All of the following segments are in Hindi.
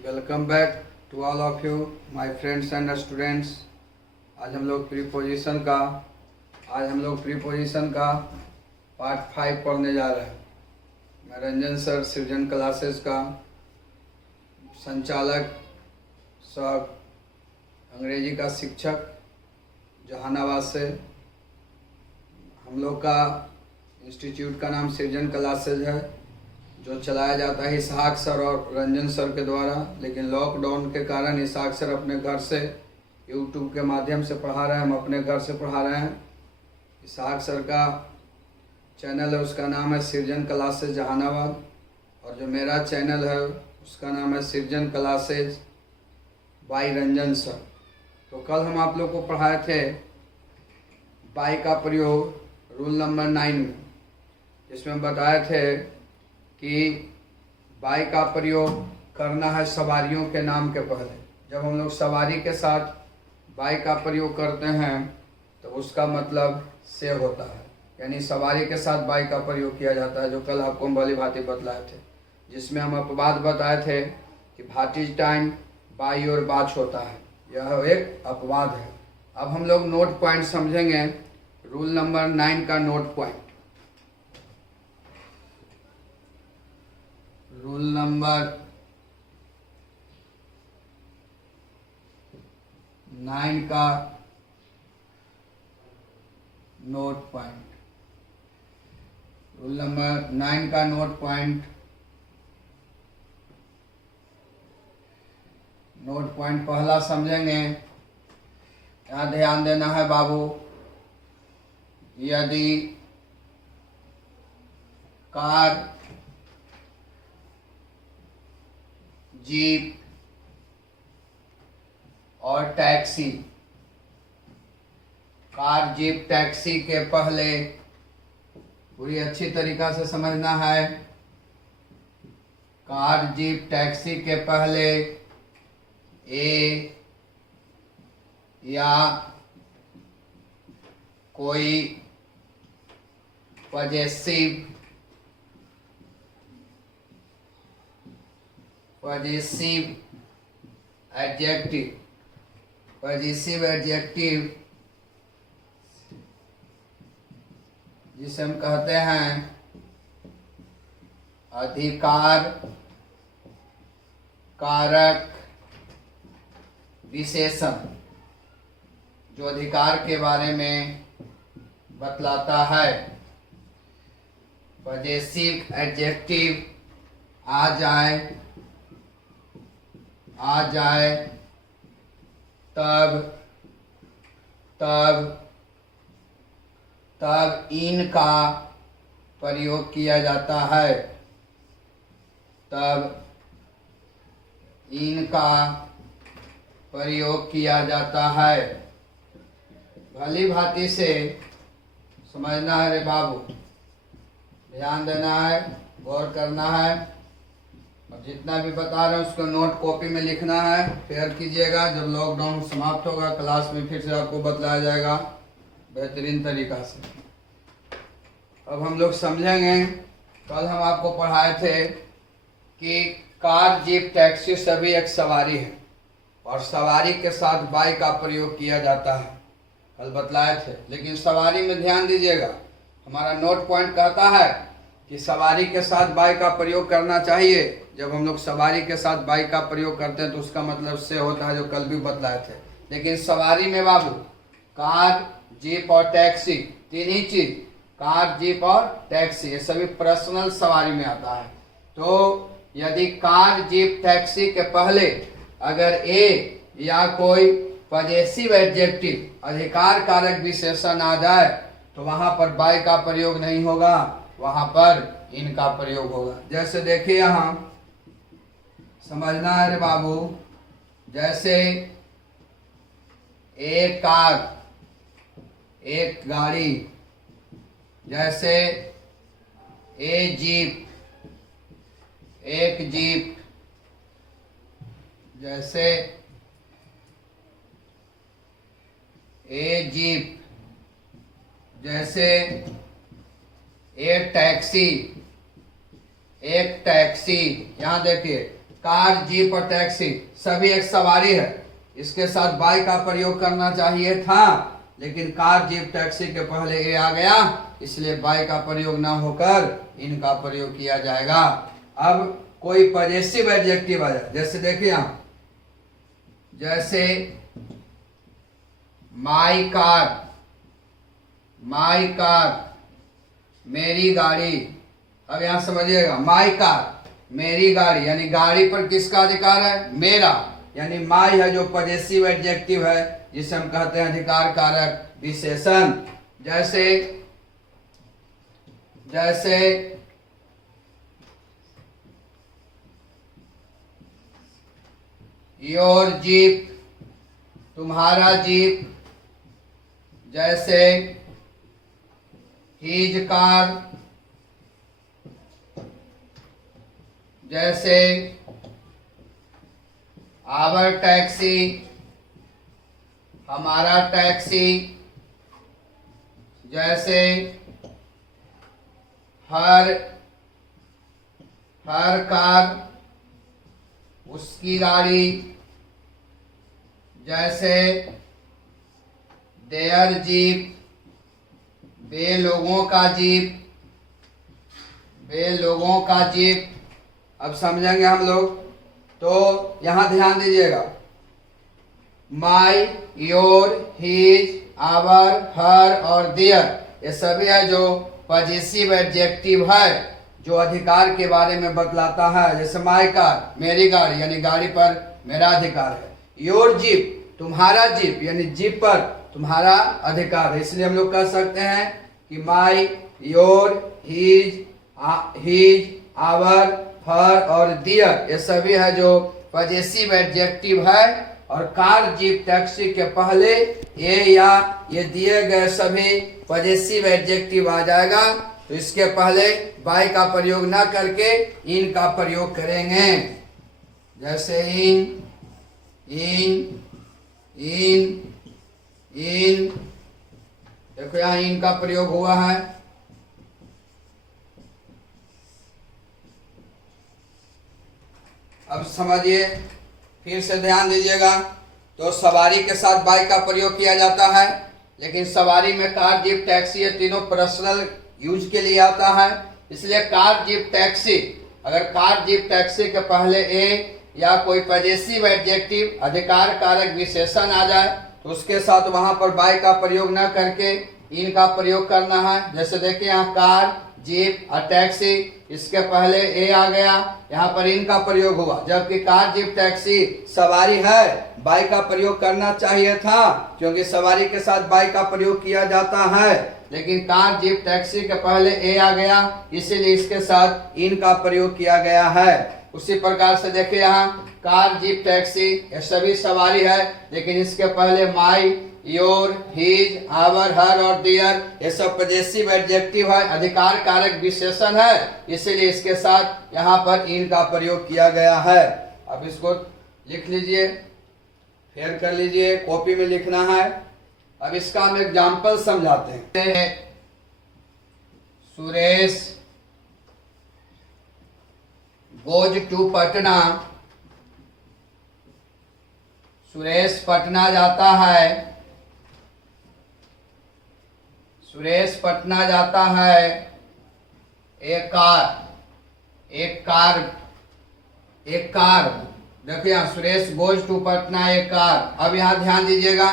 Welcome back to all of you my friends and students. आज हम लोग प्रीपोजिशन का पार्ट 5 पढ़ने जा रहे हैं। मैं रंजन सर सृजन क्लासेस का संचालक सब अंग्रेजी का शिक्षक जहानाबाद से। हम लोग का इंस्टीट्यूट का नाम सृजन क्लासेस है, जो चलाया जाता है इसहाक सर और रंजन सर के द्वारा। लेकिन लॉकडाउन के कारण इसहाक सर अपने घर से यूट्यूब के माध्यम से पढ़ा रहे हैं, हम अपने घर से पढ़ा रहे हैं। इसहाक सर का चैनल है, उसका नाम है सृजन क्लासेस जहानाबाद, और जो मेरा चैनल है उसका नाम है सृजन क्लासेस बाय रंजन सर। तो कल हम आप लोग को पढ़ाए थे बाय का प्रयोग रूल नंबर 9 में, जिसमें बताए थे कि बाय का प्रयोग करना है सवारियों के नाम के पहले। जब हम लोग सवारी के साथ बाय का प्रयोग करते हैं तो उसका मतलब से होता है, यानी सवारी के साथ बाय का प्रयोग किया जाता है, जो कल आपको हम भली भांति बतलाए थे। जिसमें हम अपवाद बताए थे कि भाटिज टाइम बाई और बाच होता है, यह एक अपवाद है। अब हम लोग नोट पॉइंट समझेंगे। रूल नंबर 9 का नोट पॉइंट। रूल नंबर 9 का नोट पॉइंट। रूल नंबर 9 का नोट पॉइंट। नोट पॉइंट पहला समझेंगे। यहाँ ध्यान देना है बाबू, यदि कार, जीप और टैक्सी, कार जीप टैक्सी के पहले पूरी अच्छी तरीका से समझना है। कार जीप टैक्सी के पहले ए या कोई पॉजेसिव एडजेक्टिव जिसे हम कहते हैं अधिकार कारक विशेषण, जो अधिकार के बारे में बतलाता है। पॉजेसिव एडजेक्टिव आ जाए तब इन का प्रयोग किया जाता है। तब इनका प्रयोग किया जाता है। भली भांति से समझना है रे बाबू, ध्यान देना है, गौर करना है। और जितना भी बता रहे हैं उसको नोट कॉपी में लिखना है, शेयर कीजिएगा। जब लॉकडाउन समाप्त होगा क्लास में फिर से आपको बतलाया जाएगा बेहतरीन तरीका से। अब हम लोग समझेंगे। कल हम आपको पढ़ाए थे कि कार जीप टैक्सी सभी एक सवारी है, और सवारी के साथ बाय का प्रयोग किया जाता है, कल बतलाए थे। लेकिन सवारी में ध्यान दीजिएगा, हमारा नोट पॉइंट कहता है कि सवारी के साथ बाय का प्रयोग करना चाहिए। जब हम लोग सवारी के साथ बाय का प्रयोग करते हैं तो उसका मतलब से होता है, जो कल भी बतलाए थे। लेकिन सवारी में बाबू कार जीप और टैक्सी, तीन ही चीज, कार जीप और टैक्सी, ये सभी पर्सनल सवारी में आता है। तो यदि कार जीप टैक्सी के पहले अगर ए या कोई पॉजेसिव एडजेक्टिव अधिकार कारक विशेषण आ जाए तो वहां पर बाय का प्रयोग नहीं होगा, वहां पर इनका प्रयोग होगा। जैसे देखिए यहाँ समझना है रे बाबू, जैसे एक कार, एक गाड़ी, जैसे ए जीप, एक जीप, जैसे ए जीप, जैसे एक टैक्सी, यहाँ देखिए कार, जीप और टैक्सी सभी एक सवारी है। इसके साथ बाय का प्रयोग करना चाहिए था, लेकिन कार, जीप, टैक्सी के पहले ए आ गया, इसलिए बाय का प्रयोग ना होकर इनका प्रयोग किया जाएगा। अब कोई पॉजेसिव एडजेक्टिव आ जाए, जैसे देखिए यहाँ, जैसे माई कार, माई कार, मेरी गाड़ी। अब यहां समझिएगा, माई कार, मेरी गाड़ी, यानी गाड़ी पर किसका अधिकार है? मेरा, यानी माई है जो पॉजेसिव एडजेक्टिव है, जिसे हम कहते हैं अधिकार कारक विशेषण। जैसे जैसे योर जीप, तुम्हारा जीप। जैसे हीज कार, जैसे आवर टैक्सी, हमारा टैक्सी। जैसे हर कार, उसकी गाड़ी। जैसे देयर जीप, वे लोगों का जीप, वे लोगों का जीप। अब समझेंगे हम लोग, तो यहां ध्यान दीजिएगा, माई, योर, हिज, आवर, हर और देयर, ये सभी है जो पॉजेसिव एडजेक्टिव है, जो अधिकार के बारे में बतलाता है। जैसे माई कार, मेरी गाड़ी, यानी गाड़ी पर मेरा अधिकार है। योर जीप, तुम्हारा जीप, यानी जीप पर तुम्हारा अधिकार है। इसलिए हम लोग कह सकते हैं कि माई, योर, हिज, आवर, हर और दियर, ये सभी है जो पॉजेसिव एडजेक्टिव है। और कार, जीप, टैक्सी के पहले ए या ये दिए गए सभी पॉजेसिव एडजेक्टिव आ जाएगा, तो इसके पहले बाय का प्रयोग ना करके इन का प्रयोग करेंगे। जैसे इन, देखो यहाँ इन का प्रयोग हुआ है। अब समझिए, फिर से ध्यान दीजिएगा, तो सवारी के साथ बाय का प्रयोग किया जाता है, लेकिन सवारी में कार, जीप, टैक्सी ये तीनों पर्सनल यूज के लिए आता है। इसलिए कार, जीप, टैक्सी, अगर कार, जीप, टैक्सी के पहले ए या कोई पॉजेसिव एडजेक्टिव अधिकार कारक विशेषण आ जाए, तो उसके साथ वहां पर बाय का प्रयोग न करके इन का प्रयोग करना है। जैसे देखिए यहाँ कार, जीप और टैक्सी, इसके पहले ए आ गया, यहाँ पर इन का प्रयोग हुआ, जबकि कार, जीप, टैक्सी सवारी है, बाय का प्रयोग करना चाहिए था, क्योंकि सवारी के साथ बाय का प्रयोग किया जाता है। लेकिन कार, जीप, टैक्सी के पहले ए आ गया, इसीलिए इसके साथ इन का प्रयोग किया गया है। उसी प्रकार से देखिए यहाँ कार, जीप, टैक्सी ये सभी सवारी है, लेकिन इसके पहले माई, योर, हिज, आवर, हर और देयर ये सब पॉजेसिव एडजेक्टिव है, अधिकार कारक विशेषण है, इसीलिए इसके साथ यहाँ पर इन का प्रयोग किया गया है। अब इसको लिख लीजिए, फेर कर लीजिए, कॉपी में लिखना है। अब इसका हम एग्जाम्पल समझाते हैं। सुरेश गोज टू पटना, सुरेश पटना जाता है, सुरेश पटना जाता है। एक कार, देखिए यहाँ सुरेश गोज टू पटना, एक कार। अब यहाँ ध्यान दीजिएगा,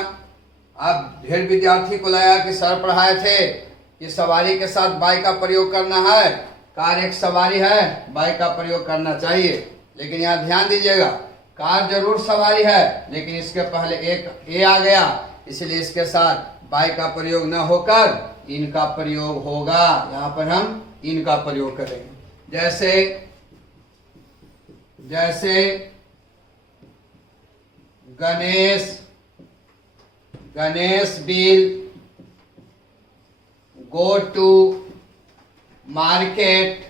अब ढेर विद्यार्थी को लगा कि सर पढ़ाए थे कि सवारी के साथ बाय का प्रयोग करना है, कार एक सवारी है, बाय का प्रयोग करना चाहिए। लेकिन यहाँ ध्यान दीजिएगा, कार जरूर सवारी है, लेकिन इसके पहले एक ए आ गया, इसलिए इसके साथ बाय का प्रयोग न होकर इनका प्रयोग होगा। यहाँ पर हम इनका प्रयोग करेंगे। जैसे Ganesh will go to market,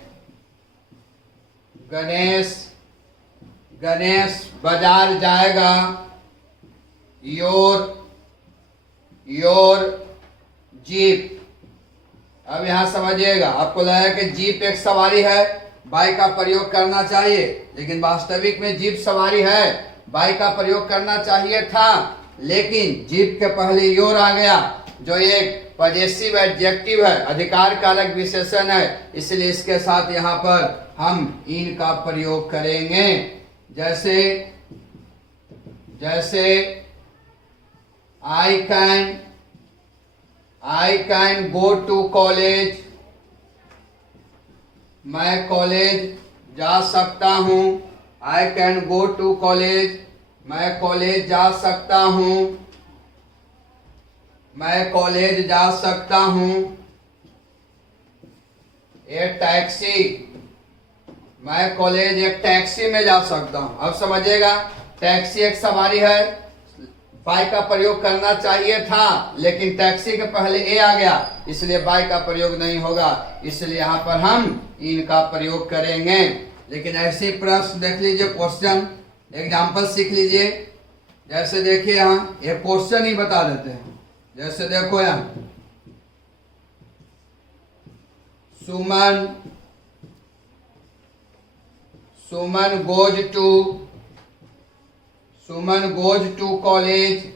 Ganesh बाजार जाएगा। योर जीप, अब यहां समझिएगा, आपको लगा कि जीप एक सवारी है, बाई का प्रयोग करना चाहिए, लेकिन वास्तविक में जीप सवारी है, बाई का प्रयोग करना चाहिए था, लेकिन जीप के पहले योर आ गया जो एक पॉजेसिव एडजेक्टिव है, अधिकार कारक विशेषण है, इसलिए इसके साथ यहाँ पर हम इन का प्रयोग करेंगे। जैसे जैसे I can go to college, मैं कॉलेज जा सकता हूँ। I can go to college, मैं कॉलेज जा सकता हूँ, मैं कॉलेज जा सकता हूँ। ए टैक्सी, मैं कॉलेज एक टैक्सी में जा सकता हूँ। अब समझिएगा, टैक्सी एक सवारी है, बाई का प्रयोग करना चाहिए था, लेकिन टैक्सी के पहले ए आ गया, इसलिए बाई का प्रयोग नहीं होगा, इसलिए यहाँ पर हम इन का प्रयोग करेंगे। लेकिन ऐसे प्रश्न देख लीजिए, क्वेश्चन एग्जाम्पल सीख लीजिए। जैसे देखिए यहाँ ये क्वेश्चन ही बता देते हैं। जैसे देखो यहाँ, Suman goes to college,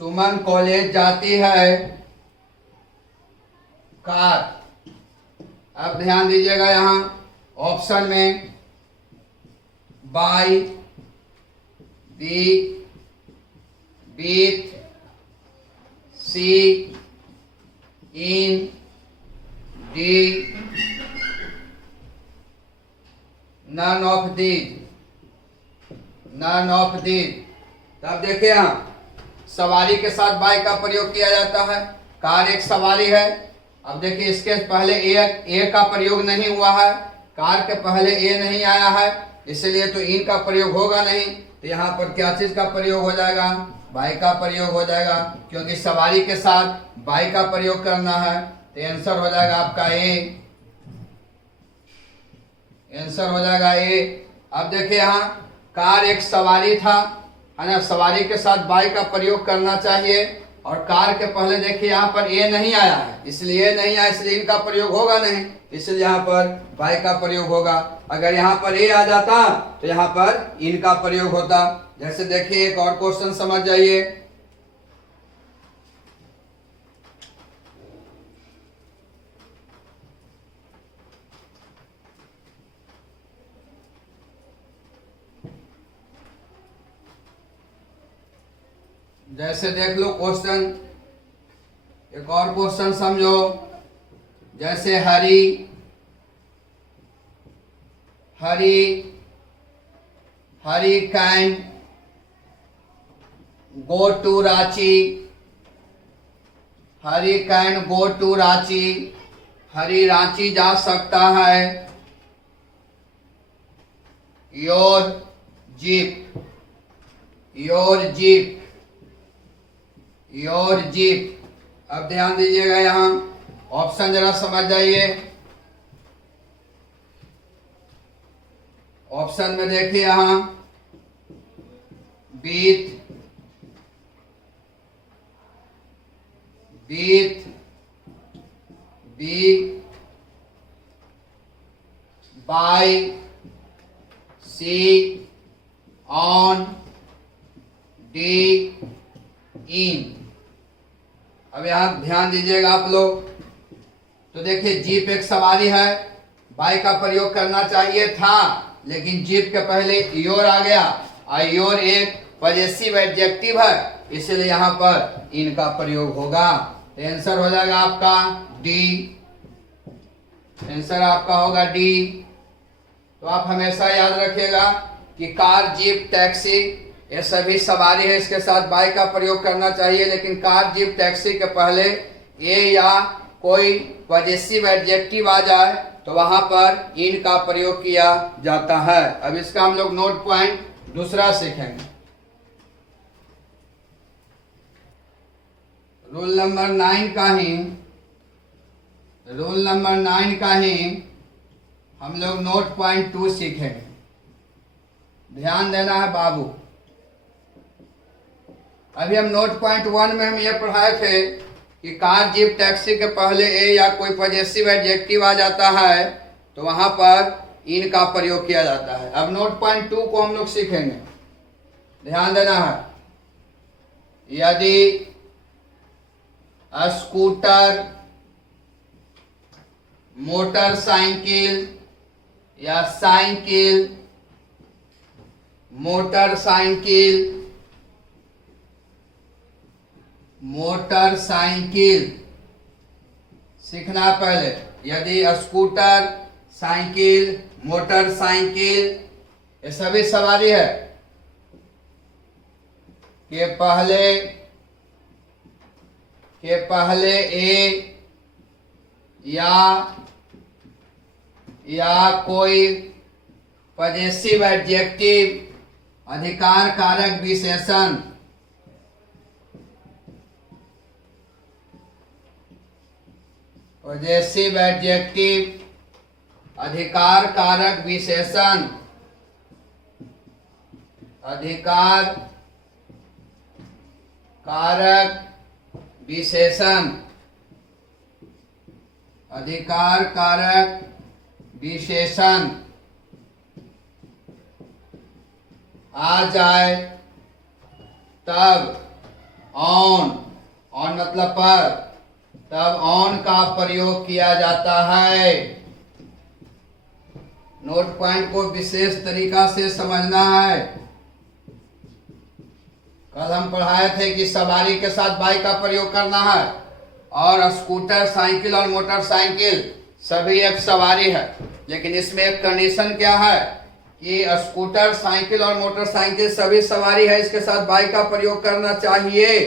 Suman college जाती है कार। अब ध्यान दीजिएगा यहाँ ऑप्शन में by, with, C, in, D, none of these. तब देखिए यहाँ सवारी के साथ बाय का प्रयोग किया जाता है, कार एक सवारी है। अब देखिए इसके पहले ए का प्रयोग नहीं हुआ है, कार के पहले ए नहीं आया है, इसलिए तो इन का प्रयोग होगा नहीं। तो यहाँ पर क्या चीज का प्रयोग हो जाएगा? बाय का प्रयोग हो जाएगा, क्योंकि सवारी के साथ बाय का प्रयोग करना है। तो आंसर हो जाएगा आपका ए, आंसर हो जाएगा ए। अब देखिए यहाँ कार एक सवारी था, है ना, सवारी के साथ बाय का प्रयोग करना चाहिए, और कार के पहले देखिए यहाँ पर ए नहीं आया है, इसलिए नहीं आया, इसलिए इनका प्रयोग होगा नहीं, इसलिए यहाँ पर बाय का प्रयोग होगा। अगर यहाँ पर ए आ जाता तो यहाँ पर इनका प्रयोग होता। जैसे देखिए एक और क्वेश्चन समझ जाइए। जैसे देख लो क्वेश्चन, एक और क्वेश्चन समझो। जैसे Hari can go to Ranchi, Hari can go to Ranchi, Hari Ranchi जा सकता है। योर जीप, अब ध्यान दीजिएगा यहाँ ऑप्शन जरा समझ जाइए। ऑप्शन में देखिए यहाँ with, B, by, C, on, D, in. अब यहाँ ध्यान दीजिएगा आप लोग। तो देखिए जीप एक सवारी है, बाय का प्रयोग करना चाहिए था, लेकिन जीप के पहले योर आ गया, और योर एक पॉजेसिव एडजेक्टिव है, इसलिए यहाँ पर इनका प्रयोग होगा। तो आंसर हो जाएगा आपका डी, आंसर आपका होगा डी। तो आप हमेशा याद रखिएगा कि कार, जीप, टैक्सी ये सभी सवारी है, इसके साथ बाय का प्रयोग करना चाहिए, लेकिन कार, जीप, टैक्सी के पहले ए या कोई पॉजेसिव एडजेक्टिव आ जाए तो वहां पर इन का प्रयोग किया जाता है। अब इसका हम लोग नोट पॉइंट दूसरा सीखेंगे। रूल नंबर 9 का ही हम लोग नोट पॉइंट 2 सीखेंगे। ध्यान देना है बाबू। अभी हम नोट पॉइंट 1 में हम ये पढ़ाए थे कि कार, जीप, टैक्सी के पहले ए या कोई पॉजेसिव एडजेक्टिव आ जाता है तो वहां पर इन का प्रयोग किया जाता है। अब नोट पॉइंट 2 को हम लोग सीखेंगे, ध्यान देना है। यदि स्कूटर, मोटरसाइकिल या साइकिल, मोटरसाइकिल सीखना पहले। यदि स्कूटर, साइकिल, मोटरसाइकिल ये सभी सवारी है के पहले ए या कोई पॉजेसिव एडजेक्टिव अधिकार कारक विशेषण पॉजेसिव एडजेक्टिव अधिकार कारक विशेषण अधिकार कारक विशेषण आ जाए तब ऑन मतलब पर, तब ऑन का प्रयोग किया जाता है। नोट पॉइंट को विशेष तरीका से समझना है। कल हम पढ़ाए थे कि सवारी के साथ बाइक का प्रयोग करना है, और स्कूटर, साइकिल और मोटरसाइकिल सभी एक सवारी है। लेकिन इसमें एक कंडीशन क्या है कि स्कूटर, साइकिल और मोटरसाइकिल सभी सवारी है, इसके साथ बाइक का प्रयोग करना चाहिए।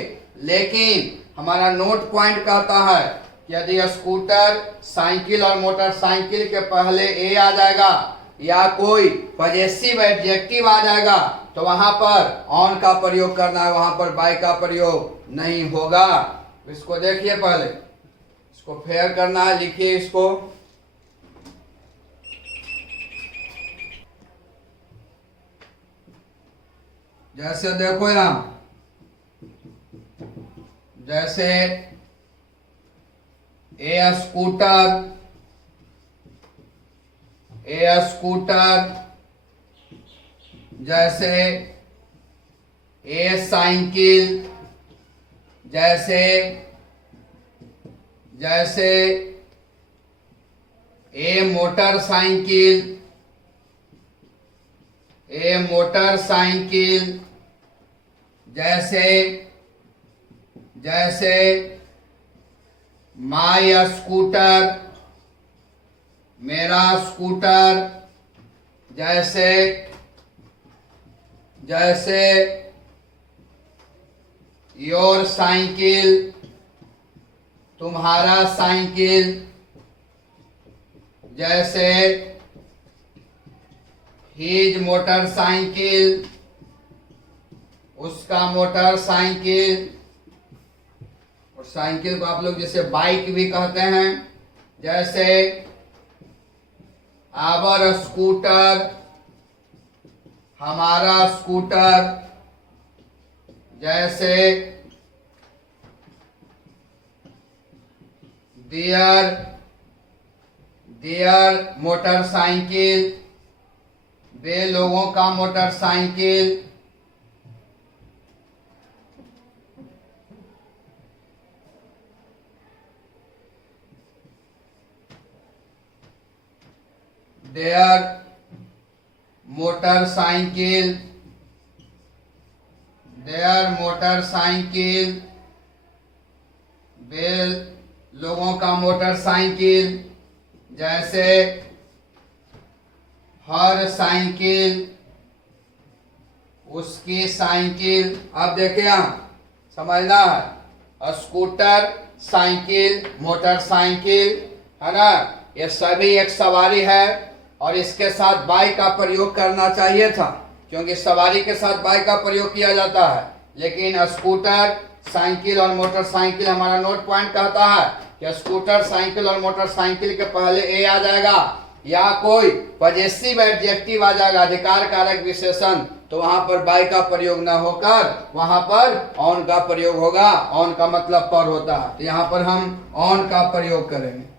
लेकिन हमारा नोट पॉइंट कहता है कि यदि स्कूटर, साइकिल और मोटरसाइकिल के पहले ए आ जाएगा या कोई पॉजेसिव एडजेक्टिव आ जाएगा तो वहां पर ऑन का प्रयोग करना है, वहां पर बाय का प्रयोग नहीं होगा। इसको देखिए, पहले इसको फेयर करना है, लिखिए इसको। जैसे देखो यहां, जैसे ए स्कूटर, जैसे ए साइकिल, जैसे ए मोटरसाइकिल, जैसे माय स्कूटर, मेरा स्कूटर, जैसे योर साइकिल, तुम्हारा साइकिल, जैसे हीज मोटरसाइकिल, उसका मोटरसाइकिल। और साइकिल को आप लोग जैसे बाइक भी कहते हैं, जैसे आवर स्कूटर, हमारा स्कूटर, जैसे देयर मोटरसाइकिल, वे लोगों का मोटरसाइकिल। देयर मोटरसाइकिल, वे लोगों का मोटरसाइकिल, जैसे हर साइकिल, उसकी साइकिल। अब देखिए, आप समझना है, स्कूटर, साइकिल, मोटरसाइकिल है ना, ये सभी एक सवारी है और इसके साथ बाइक का प्रयोग करना चाहिए था, क्योंकि सवारी के साथ बाइक का प्रयोग किया जाता है। लेकिन स्कूटर, साइकिल और मोटरसाइकिल, हमारा नोट पॉइंट कहता है कि स्कूटर, साइकिल और मोटरसाइकिल के पहले ए आ जाएगा या कोई पॉजेसिव एडजेक्टिव आ जाएगा, अधिकार कारक विशेषण, तो वहां पर बाय का प्रयोग न होकर वहां पर ऑन का प्रयोग होगा। ऑन का मतलब पर होता है, तो यहां पर हम ऑन का प्रयोग करेंगे।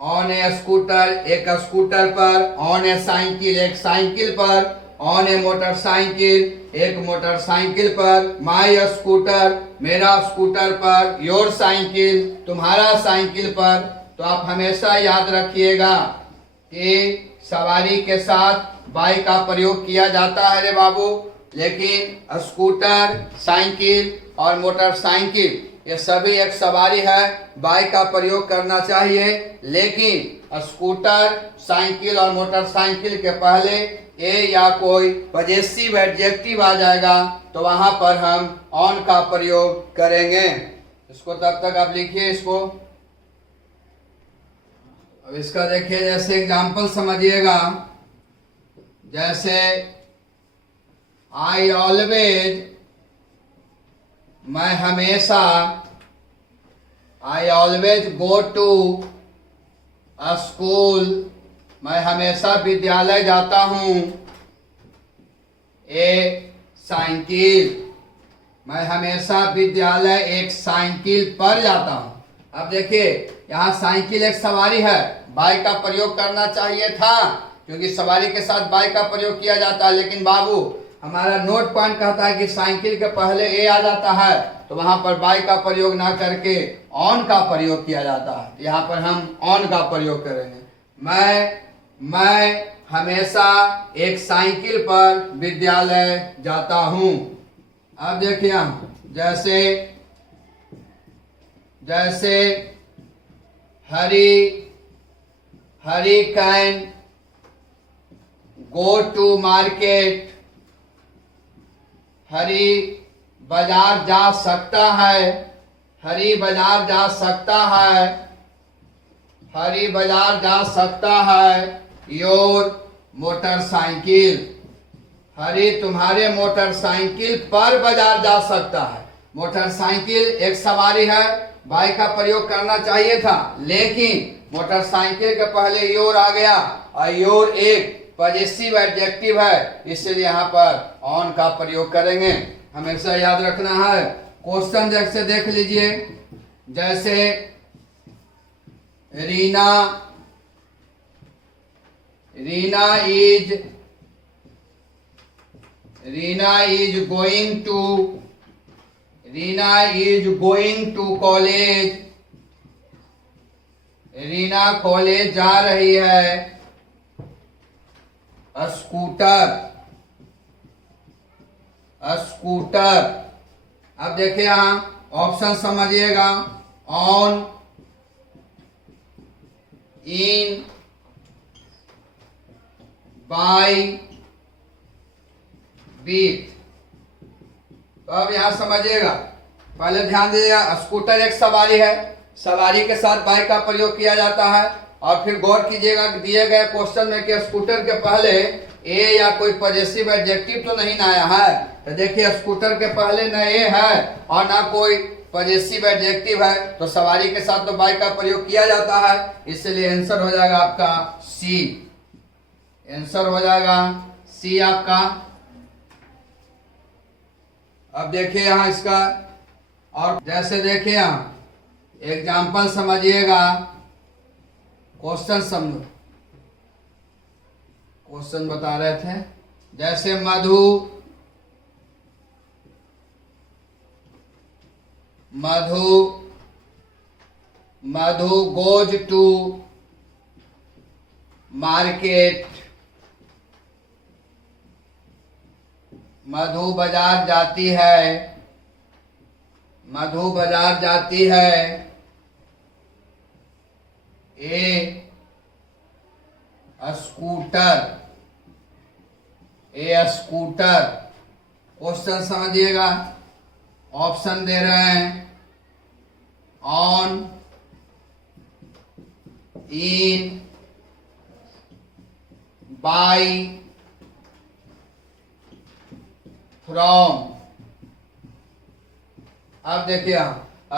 ऑन ए स्कूटर एक स्कूटर पर, ऑन ए साइकिल एक साइकिल पर, ऑन ए मोटरसाइकिल एक मोटरसाइकिल पर, माई स्कूटर मेरा स्कूटर पर, योर साइकिल तुम्हारा साइकिल पर। तो आप हमेशा याद रखिएगा कि सवारी के साथ बाई का प्रयोग किया जाता है रे बाबू, लेकिन स्कूटर, साइकिल और मोटरसाइकिल ये सभी एक सवारी है, बाई का प्रयोग करना चाहिए। लेकिन स्कूटर, साइकिल और मोटरसाइकिल के पहले ए या कोई पजेसिव एडजेक्टिव आ जाएगा तो वहां पर हम ऑन का प्रयोग करेंगे। इसको तब तक आप लिखिए इसको। अब इसका देखिए, जैसे एग्जाम्पल समझिएगा, जैसे आई ऑलवेज मैं हमेशा, I always go to school मैं हमेशा विद्यालय जाता हूँ। ए साइकिल मैं हमेशा विद्यालय एक साइकिल पर जाता हूँ। अब देखिए यहाँ साइकिल एक सवारी है, बाई का प्रयोग करना चाहिए था क्योंकि सवारी के साथ बाई का प्रयोग किया जाता है, लेकिन बाबू हमारा नोट पॉइंट कहता है कि साइकिल के पहले ए आ जाता है तो वहां पर बाई का प्रयोग ना करके ऑन का प्रयोग किया जाता है। यहाँ पर हम ऑन का प्रयोग करेंगे। मैं हमेशा एक साइकिल पर विद्यालय जाता हूँ। अब देखिए जैसे जैसे Hari can go to market, हरी बाजार जा सकता है, हरी बाजार जा सकता है, हरी बाजार जा सकता है। योर मोटरसाइकिल हरी तुम्हारे मोटरसाइकिल पर बाजार जा सकता है। मोटरसाइकिल एक सवारी है, बाई का प्रयोग करना चाहिए था, लेकिन मोटरसाइकिल के पहले योर आ गया और योर एक पॉजिटिव एडजेक्टिव है, इसलिए यहाँ पर ऑन का प्रयोग करेंगे। हमेशा याद रखना है। क्वेश्चन जैसे देख लीजिए, जैसे Reena is going to college. Reena college जा रही है। स्कूटर अब देखिए यहाँ ऑप्शन समझिएगा, ऑन, इन, बाई, बीट। तो अब यहां समझिएगा, पहले ध्यान दीजिएगा, स्कूटर एक सवारी है, सवारी के साथ बाई का प्रयोग किया जाता है। और फिर गौर कीजिएगा दिए गए क्वेश्चन में कि स्कूटर के पहले ए या कोई पॉजिटिव एडजेक्टिव तो नहीं आया है। तो देखिए स्कूटर के पहले न ए है और ना कोई पॉजिटिव एडजेक्टिव है, तो सवारी के साथ तो बाई का प्रयोग किया जाता है, इसलिए आंसर हो जाएगा आपका सी। आंसर हो जाएगा सी आपका। अब देखिए यहाँ इसका, और जैसे देखिए यहाँ एग्जाम्पल समझिएगा, क्वेश्चन बता रहे थे। जैसे मधु गोज टू मार्केट। मधु बाजार जाती है। मधु बाजार जाती है। ए स्कूटर। क्वेश्चन समझिएगा, ऑप्शन दे रहे हैं, ऑन, इन, बाई, फ्रॉम। अब देखिए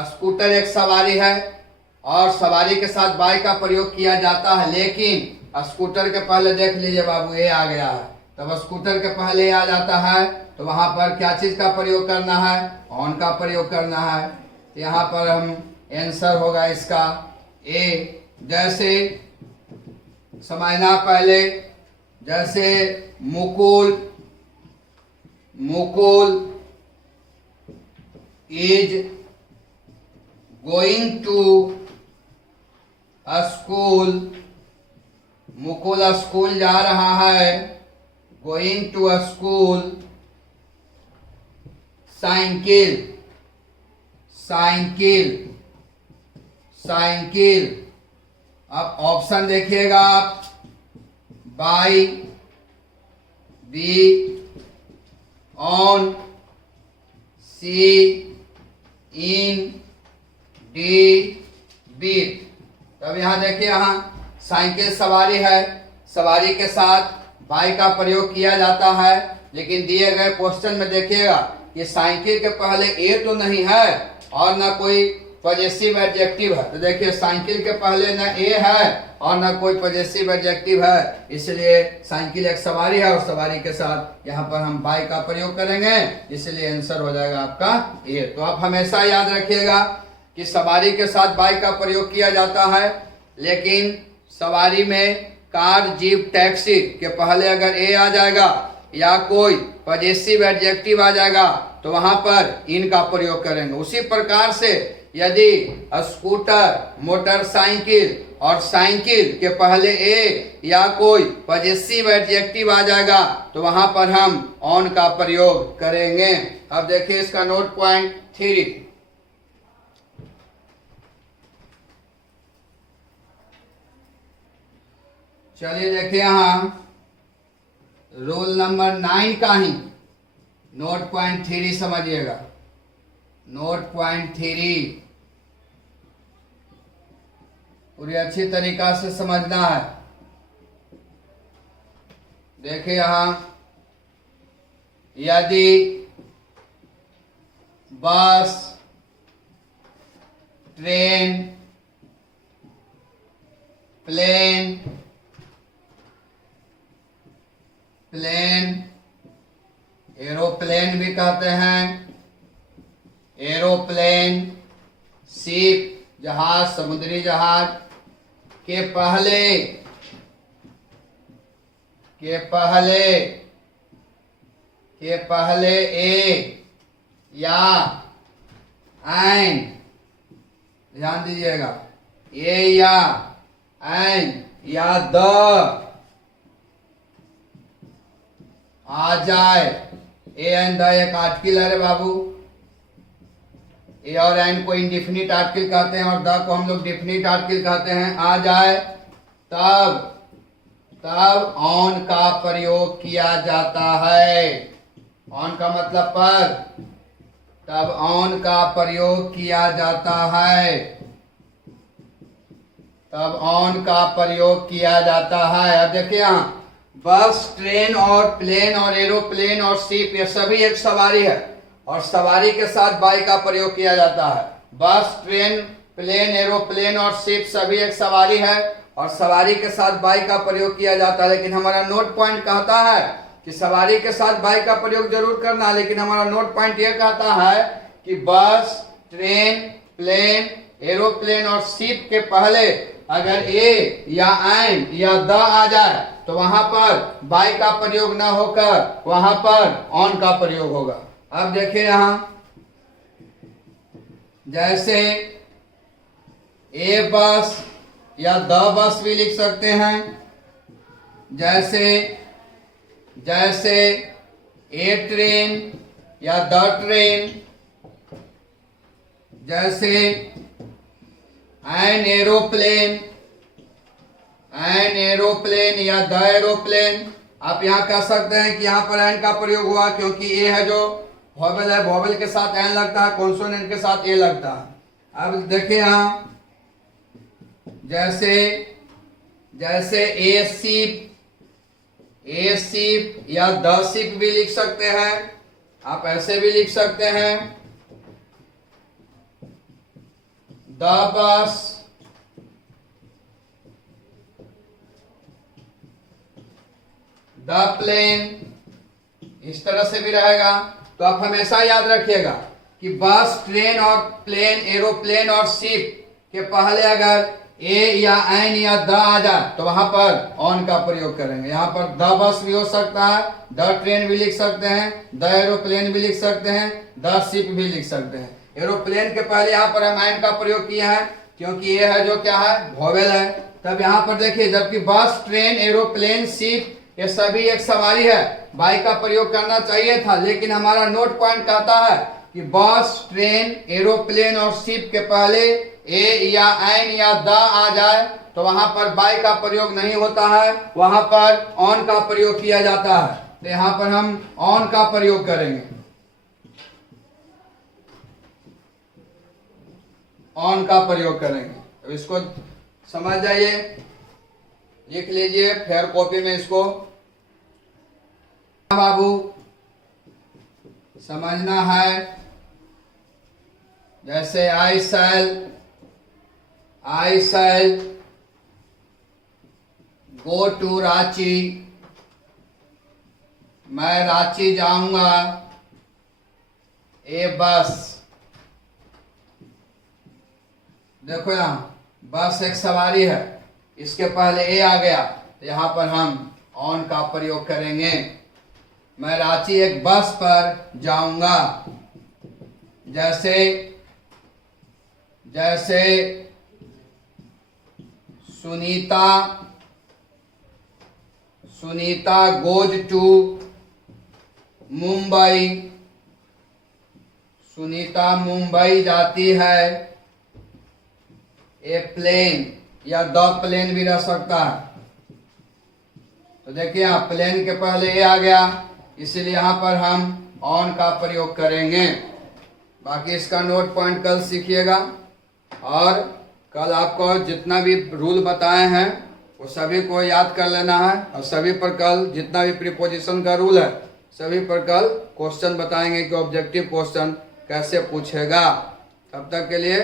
स्कूटर एक सवारी है और सवारी के साथ बाई का प्रयोग किया जाता है, लेकिन स्कूटर के पहले देख लीजिए बाबू ए आ गया है, तब स्कूटर के पहले आ जाता है तो वहां पर क्या चीज का प्रयोग करना है, ऑन का प्रयोग करना है। तो यहाँ पर हम आंसर होगा इसका ए, जैसे समझना पहले, जैसे Mukul, Mukul is going to school, Mukul school जा रहा है, going to school. Cycle, cycle, cycle. अब ऑप्शन देखिएगा आप, by, B, on, C, in, D, beat. तब यहाँ देखिए, यहाँ साइकिल सवारी है, सवारी के साथ बाई का प्रयोग किया जाता है, लेकिन दिए गए क्वेश्चन में देखिएगा कि साइकिल के पहले ए तो नहीं है और ना कोई पॉजेसिव एडजेक्टिव है। तो देखिए साइकिल के पहले न ए है और न कोई पॉजेसिव एडजेक्टिव है, इसलिए साइकिल एक सवारी है और सवारी के साथ यहाँ पर हम बाई का प्रयोग करेंगे, इसलिए आंसर हो जाएगा आपका ए। तो आप हमेशा याद रखिएगा कि सवारी के साथ बाई का प्रयोग किया जाता है, लेकिन सवारी में कार, जीप, टैक्सी के पहले अगर ए आ जाएगा या कोई पॉजेसिव एडजेक्टिव आ जाएगा तो वहां पर इन का प्रयोग करेंगे। उसी प्रकार से यदि स्कूटर, मोटरसाइकिल और साइकिल के पहले ए या कोई पॉजेसिव एडजेक्टिव आ जाएगा तो वहां पर हम ऑन का प्रयोग करेंगे। अब देखिए इसका नोट पॉइंट 3। चलिए देखिए यहाँ रूल नंबर 9 का ही नोट पॉइंट 3 समझिएगा। नोट पॉइंट 3 पूरी अच्छी तरीका से समझना है। देखिए यहां, यदि बस, ट्रेन, प्लेन, प्लेन, एरोप्लेन भी कहते हैं, एरोप्लेन, शिप, जहाज, समुद्री जहाज के पहले ए या एन, ध्यान दीजिएगा, ए या एन या द आ जाए। ए एन द एक आर्टिकल है रे बाबू, ए और एन को इंडिफिनिट आर्टिकल कहते हैं और द को हम लोग डिफिनिट आर्टिकल कहते हैं। आ जाए तब ऑन का प्रयोग किया जाता है। ऑन का मतलब पर, तब ऑन का प्रयोग किया जाता है, तब ऑन का प्रयोग किया जाता है। अब देखिए यहाँ बस, ट्रेन और प्लेन और एरोप्लेन और शिप ये सभी एक सवारी है और सवारी के साथ बाई का प्रयोग किया जाता है। बस, ट्रेन, प्लेन, एरोप्लेन और शिप सभी एक सवारी है और सवारी के साथ बाई का प्रयोग किया जाता है, लेकिन हमारा नोट पॉइंट कहता है कि सवारी के साथ बाई का प्रयोग जरूर करना, लेकिन हमारा नोट पॉइंट यह कहता है कि बस, ट्रेन, प्लेन, एरोप्लेन और शिप के पहले अगर ए या एन या द आ जाए तो वहां पर बाई का प्रयोग न होकर वहां पर ऑन का प्रयोग होगा। अब देखिए यहां, जैसे ए बस या द बस भी लिख सकते हैं, जैसे ए ट्रेन या द ट्रेन, जैसे एन एरोप्लेन या द एरोप्लेन। आप यहां कह सकते हैं कि यहां पर एन का प्रयोग हुआ क्योंकि ए है जो वोवेल है, वोवेल के साथ एन लगता है, कॉन्सोनेंट के साथ ए लगता है। अब देखिए यहां, जैसे ए शिप या द शिप भी लिख सकते हैं, आप ऐसे भी लिख सकते हैं, द बस, द प्लेन, इस तरह से भी रहेगा। तो आप हमेशा याद रखिएगा कि बस, ट्रेन और प्लेन, एरोप्लेन और शिप के पहले अगर ए या एन या द आ जाए तो वहां पर ऑन का प्रयोग करेंगे। यहाँ पर द बस भी हो सकता है, द ट्रेन भी लिख सकते हैं, द एरोप्लेन भी लिख सकते हैं, द शिप भी लिख सकते हैं। एरोप्लेन के पहले यहाँ पर हम एन का प्रयोग किया है क्योंकि ये है जो क्या है, वोवेल है। तब यहाँ पर देखिए, जबकि बस, ट्रेन, एरोप्लेन, शिप ये सभी एक सवारी है, बाई का प्रयोग करना चाहिए था, लेकिन हमारा नोट पॉइंट कहता है कि बस, ट्रेन, एरोप्लेन और शिप के पहले ए या एन या द आ जाए तो वहां पर बाय का प्रयोग नहीं होता है, वहां पर ऑन का प्रयोग किया जाता है। तो यहां पर हम ऑन का प्रयोग करेंगे, ऑन का प्रयोग करेंगे। अब इसको समझ जाइए, लिख लीजिए फेयर कॉपी में इसको। बाबू समझना है, जैसे आई शैल गो टू रांची, मैं रांची जाऊंगा। ए बस, देखो यहां बस एक सवारी है, इसके पहले ए आ गया तो यहां पर हम ऑन का प्रयोग करेंगे। मैं रांची एक बस पर जाऊंगा। जैसे सुनीता गोज टू मुंबई, सुनीता मुंबई जाती है। ए प्लेन या द प्लेन भी रह सकता है। तो देखिए यहाँ प्लेन के पहले ए आ गया, इसलिए यहाँ पर हम ऑन का प्रयोग करेंगे। बाकी इसका नोट पॉइंट कल सीखिएगा, और कल आपको जितना भी रूल बताए हैं वो सभी को याद कर लेना है, और सभी पर कल जितना भी प्रीपोजिशन का रूल है सभी पर कल क्वेश्चन बताएंगे कि ऑब्जेक्टिव क्वेश्चन कैसे पूछेगा। तब तक के लिए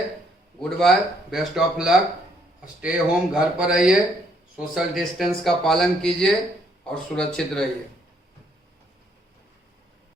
goodbye, best of luck, stay home, घर पर रहिए, सोशल डिस्टेंस का पालन कीजिए और सुरक्षित रहिए।